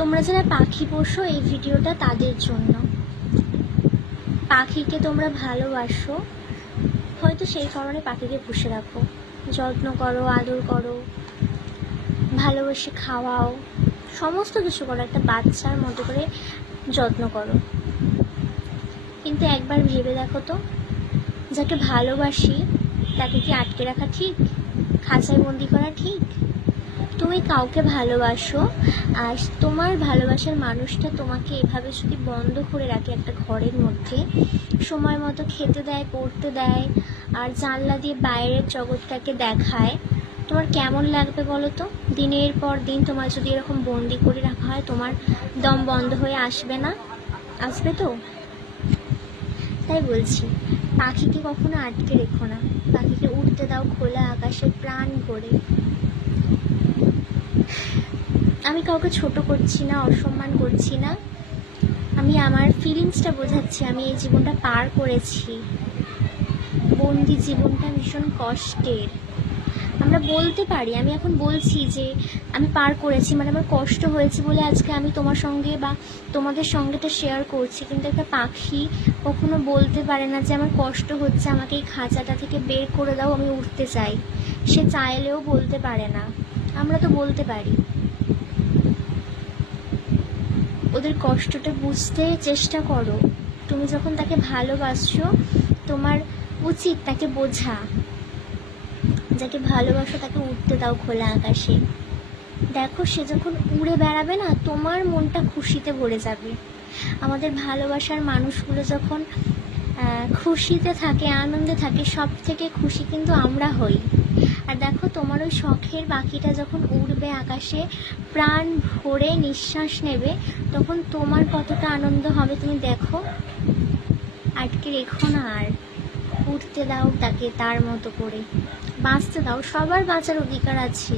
তোমরা যারা পাখি পোষো এই ভিডিওটা তাদের জন্য। পাখিকে তোমরা ভালোবাসো, হয়তো সেই কারণে পাখিকে পুষে রাখো, যত্ন করো, আদর করো, ভালোবেসে খাওয়াও, সমস্ত কিছু করো, একটা বাচ্চার মতো করে যত্ন করো। কিন্তু একবার ভেবে দেখো তো, যাকে ভালোবাসি তাকে কি আটকে রাখা ঠিক? খাঁচায় বন্দি করা ঠিক? তুমি কাউকে ভালোবাসো, আর তোমার ভালোবাসার মানুষটা তোমাকে এভাবে যদি বন্ধ করে রাখে একটা ঘরের মধ্যে, সময় মতো খেতে দেয়, পড়তে দেয়, আর জানলা দিয়ে বাইরের জগৎটাকে দেখায়, তোমার কেমন লাগবে বলো তো? দিনের পর দিন তোমার যদি এরকম বন্দি করে রাখা হয়, তোমার দম বন্ধ হয়ে আসবে না? আসবে তো। তাই বলছি, পাখিকে কখনো আটকে রেখো না, পাখিকে উড়তে দাও খোলা আকাশে প্রাণ ভরে। আমি কাউকে ছোট করছি না, অসম্মান করছি না, আমি আমার ফিলিংসটা বোঝাচ্ছি। আমি এই জীবনটা পার করেছি, বন্দি জীবনটা ভীষণ কষ্টের। আমরা বলতে পারি, আমি এখন বলছি যে আমি পার করেছি, মানে আমার কষ্ট হয়েছে বলে আজকে আমি তোমার সঙ্গে বা তোমাদের সঙ্গেটা শেয়ার করছি। কিন্তু একটা পাখি কখনো বলতে পারে না যে আমার কষ্ট হচ্ছে, আমাকে এই খাঁচাটা থেকে বের করে দাও, আমি উঠতে চাই। সে চাইলেও বলতে পারে না, আমরা তো বলতে পারি। ওদের কষ্টটা বুঝতে চেষ্টা করো। তুমি যখন তাকে ভালোবাসছো, তোমার উচিত তাকে বোঝা। যাকে ভালোবাসো তাকে উঠতে দাও খোলা আকাশে। দেখো, সে যখন উড়ে বেড়াবে না, তোমার মনটা খুশিতে ভরে যাবে। আমাদের ভালোবাসার মানুষগুলো যখন খুশিতে থাকে, আনন্দে থাকে, সব থেকে খুশি কিন্তু আমরা হই। আর দেখো, তোমার ওই শখের পাখিটা যখন উড়বে আকাশে, প্রাণ ভরে নিঃশ্বাস নেবে, তখন তোমার কতটা আনন্দ হবে তুমি দেখো। আটকে রেখো না, আর উঠতে দাও তাকে তার মতো করে, বাঁচতে দাও। সবার বাঁচার অধিকার আছে,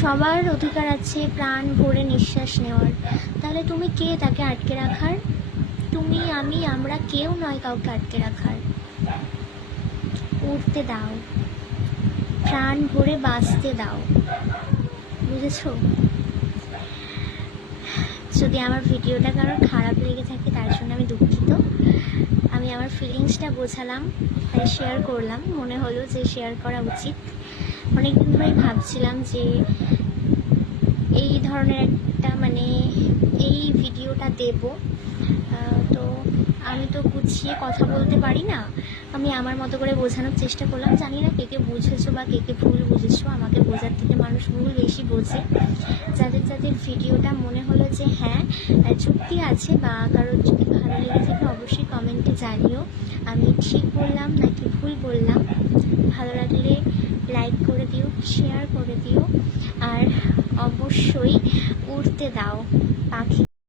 সবার অধিকার আছে প্রাণ ভরে নিঃশ্বাস নেওয়ার। তাহলে তুমি কে তাকে আটকে রাখার? তুমি, আমি, আমরা কেউ নয় কাউকে আটকে রাখার। উঠতে দাও, প্রাণ ভরে বাঁচতে দাও, বুঝেছো? যদি আমার ভিডিওটা কারোর খারাপ লেগে থাকে তার জন্য আমি দুঃখিত। আমি আমার ফিলিংসটা বোঝালাম, তাই শেয়ার করলাম, মনে হলো যে শেয়ার করা উচিত। অনেকদিন ধরেই ভাবছিলাম যে এই ধরনের একটা এই ভিডিওটা দেব। তো আমি তো গুছিয়ে কথা বলতে পারি না, আমি আমার মতো করে বোঝানোর চেষ্টা করলাম। জানি না কে কে বুঝেছো বা কে কে ভুল বুঝেছো, আমাকে বোঝার থেকে মানুষ ভুল বেশি বোঝে। যাদের যাদের ভিডিওটা মনে হলো যে হ্যাঁ যুক্তি আছে বা কারোর যদি ভালো লেগে থাকে, অবশ্যই কমেন্টে জানিও আমি ঠিক বললাম নাকি ভুল বললাম। ভালো লাগলে লাইক করে দিও, শেয়ার করে দিও, আর অবশ্যই উড়তে দাও পাখি।